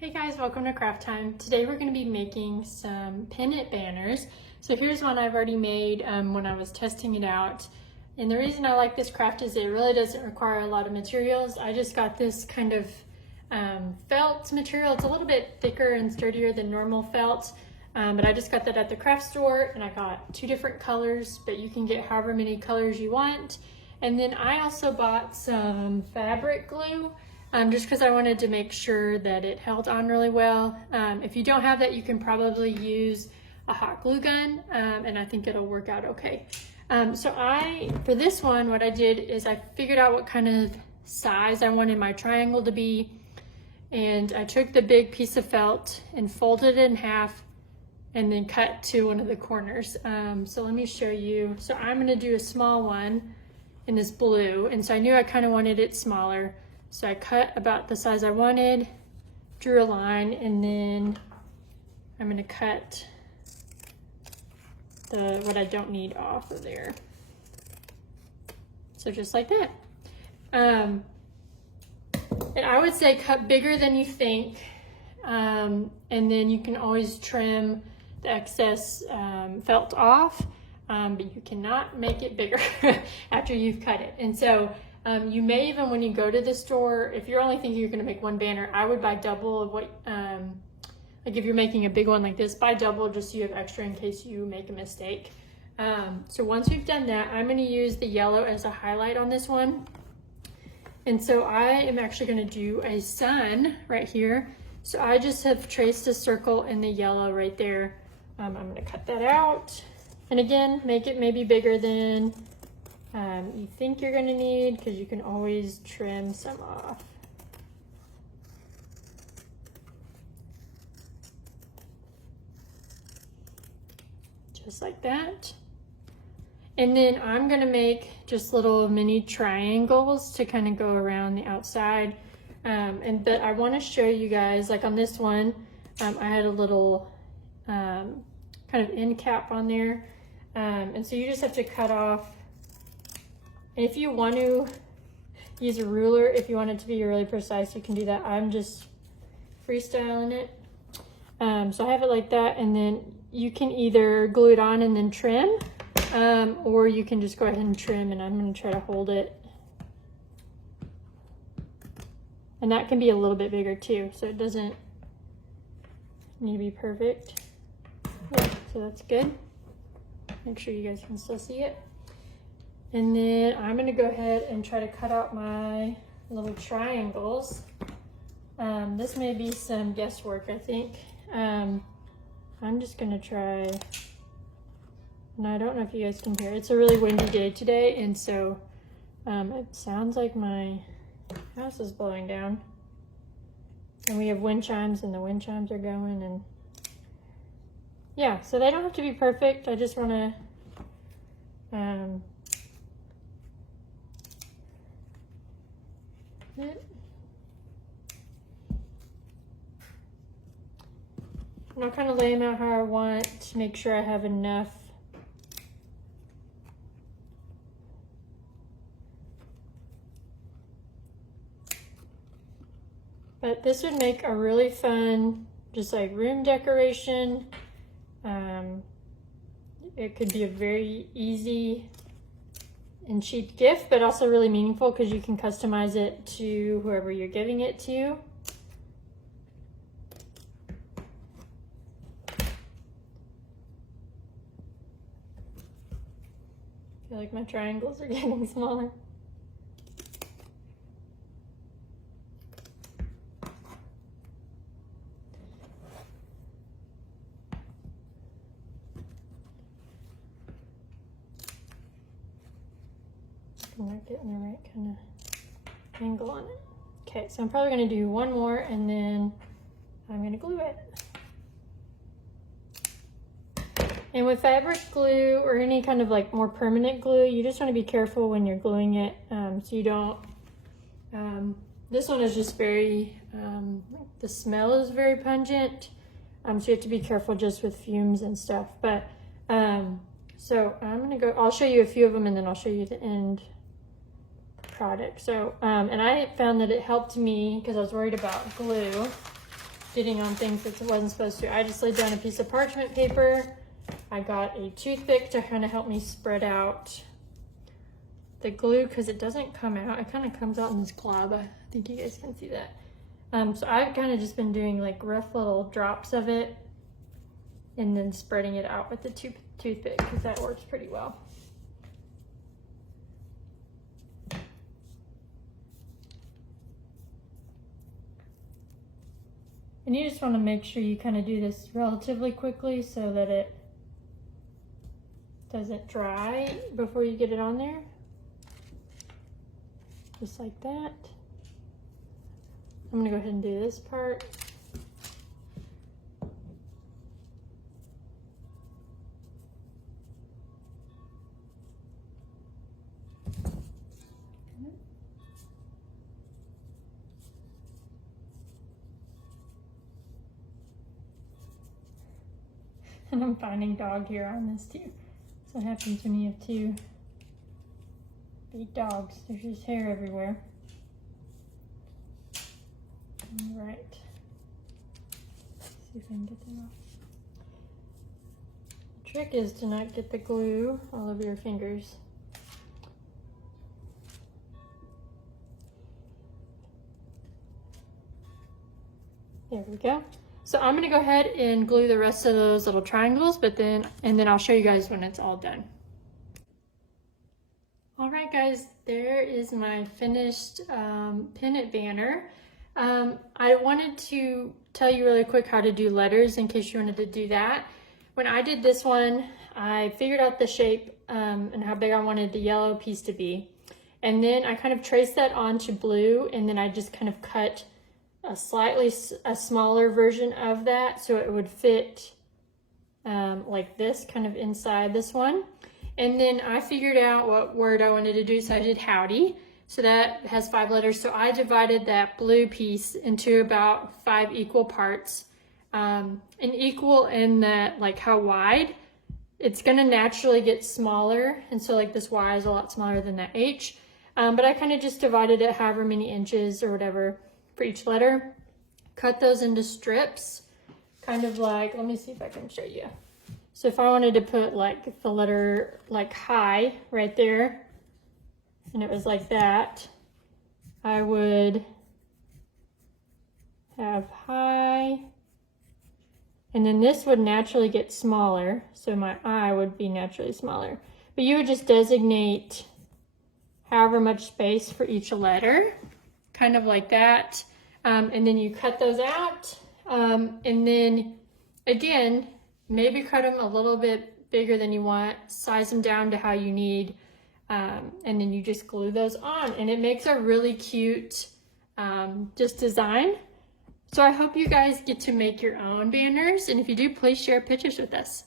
Hey guys, welcome to Craft Time. Today we're going to be making some pennant banners. So here's one I've already made when I was testing it out. And the reason I like this craft is it really doesn't require a lot of materials. I just got this kind of felt material. It's a little bit thicker and sturdier than normal felt, but I just got that at the craft store, and I got 2 different colors, but you can get however many colors you want. And then I also bought some fabric glue. Just because I wanted to make sure that it held on really well. If you don't have that, you can probably use a hot glue gun, and I think it'll work out okay. For this one, what I did is I figured out what kind of size I wanted my triangle to be, and I took the big piece of felt and folded it in half and then cut to one of the corners. So let me show you. So I'm gonna do a small one in this blue, and so I knew I kind of wanted it smaller. So I cut about the size I wanted, drew a line, and then I'm gonna cut what I don't need off of there. So just like that. And I would say cut bigger than you think, and then you can always trim the excess felt off, but you cannot make it bigger after you've cut it. And so you may even, when you go to the store, if you're only thinking you're going to make one banner, I would buy double of what, like if you're making a big one like this, buy double just so you have extra in case you make a mistake. So once we've done that, I'm going to use the yellow as a highlight on this one. And so I am actually going to do a sun right here. So I just have traced a circle in the yellow right there. I'm going to cut that out. And again, make it maybe bigger than you think you're going to need, because you can always trim some off. Just like that. And then I'm going to make just little mini triangles to kind of go around the outside. But I want to show you guys, like on this one, I had a little kind of end cap on there. And so you just have to cut off. And if you want to use a ruler, if you want it to be really precise, you can do that. I'm just freestyling it. So I have it like that, and then you can either glue it on and then trim, or you can just go ahead and trim, and I'm going to try to hold it. And that can be a little bit bigger too, so it doesn't need to be perfect. Yeah, so that's good. Make sure you guys can still see it. And then I'm going to go ahead and try to cut out my little triangles. This may be some guesswork, I think. I'm just going to try, and I don't know if you guys can hear. It's a really windy day today, and so it sounds like my house is blowing down. And we have wind chimes, and the wind chimes are going, and yeah, so they don't have to be perfect. I just want to and I'll kind of lay them out how I want to make sure I have enough. But this would make a really fun, just like room decoration. It could be a very easy and cheap gift, but also really meaningful because you can customize it to whoever you're giving it to. I feel like my triangles are getting smaller. I'm not getting the right kind of angle on it. Okay, so I'm probably going to do one more, and then I'm going to glue it. And with fabric glue or any kind of like more permanent glue, you just want to be careful when you're gluing it, so you don't. This one is just very, the smell is very pungent, so you have to be careful just with fumes and stuff. But so I'm going to go, I'll show you a few of them, and then I'll show you the end product. So, and I found that it helped me because I was worried about glue. getting on things that it wasn't supposed to. I just laid down a piece of parchment paper. I got a toothpick to kind of help me spread out the glue because it doesn't come out. It kind of comes out in this glob. I think you guys can see that. So I've kind of just been doing like rough little drops of it and then spreading it out with the toothpick because that works pretty well. And you just want to make sure you kind of do this relatively quickly so that it doesn't dry before you get it on there. Just like that. I'm gonna go ahead and do this part. And I'm finding dog hair on this too. So it happens when you have two big dogs. There's just hair everywhere. All right. Let's see if I can get that off. The trick is to not get the glue all over your fingers. There we go. So I'm gonna go ahead and glue the rest of those little triangles, and then I'll show you guys when it's all done. All right, guys, there is my finished pennant banner. I wanted to tell you really quick how to do letters in case you wanted to do that. When I did this one, I figured out the shape and how big I wanted the yellow piece to be. And then I kind of traced that onto blue, and then I just kind of cut a smaller version of that so it would fit like this, kind of inside this one. And then I figured out what word I wanted to do, so I did howdy. So that has 5 letters. So I divided that blue piece into about 5 equal parts. And equal in that, like how wide, it's gonna naturally get smaller. And so like this Y is a lot smaller than that H. But I kind of just divided it however many inches or whatever for each letter. Cut those into strips, kind of like, let me see if I can show you. So if I wanted to put like the letter like hi right there, and it was like that, I would have hi, and then this would naturally get smaller, so my I would be naturally smaller. But you would just designate however much space for each letter, kind of like that. And then you cut those out, and then again, maybe cut them a little bit bigger than you want, size them down to how you need, and then you just glue those on, and it makes a really cute just design. So I hope you guys get to make your own banners, and if you do, please share pictures with us.